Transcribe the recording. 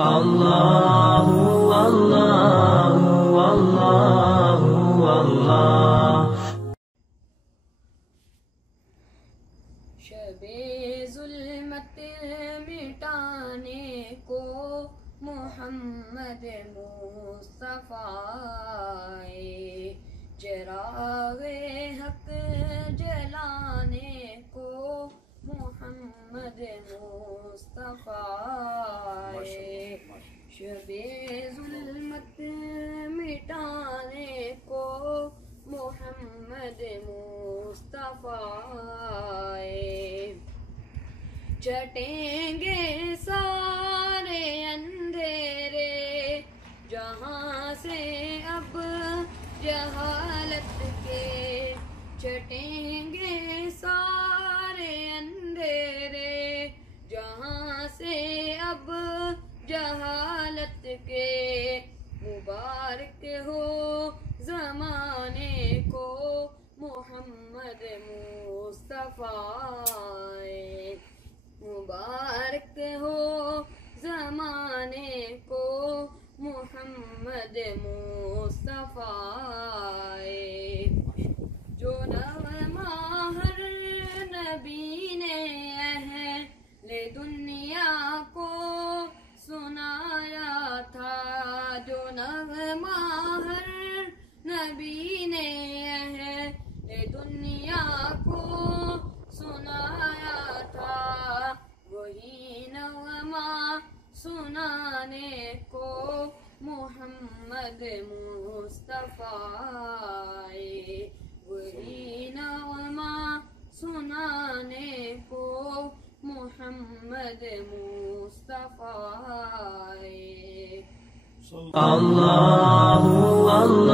اللہ اللہ اللہ اللہ۔ شب ظلمت مٹانے کو محمد مصطفیٰ آئے، چراغ حق جلانے کو محمد مصطفیٰ آئے، شب ظلمت مٹانے کو محمد مصطفیٰ آئے، چھٹیں گے سارے اندھیرے جہاں سے اب جہالت کے، چھٹیں گے سارے اندھیرے جہاں سے اب جہالت کے، مبارک ہو زمانے کو محمد مصطفیٰ آئے، مبارک ہو زمانے کو محمد مصطفیٰ آئے، جو نغمہ ہر نبی نے اہل دنیا کو سنایا تھا، جو نغمہ ہر نبی نے اہل دنیا کو سنایا تھا، وہی نغمہ سنانے کو محمد مصطفیٰ آئے، وہی نغمہ سنانے کو محمد مصطفیٰ آئے۔ اللہ اللہ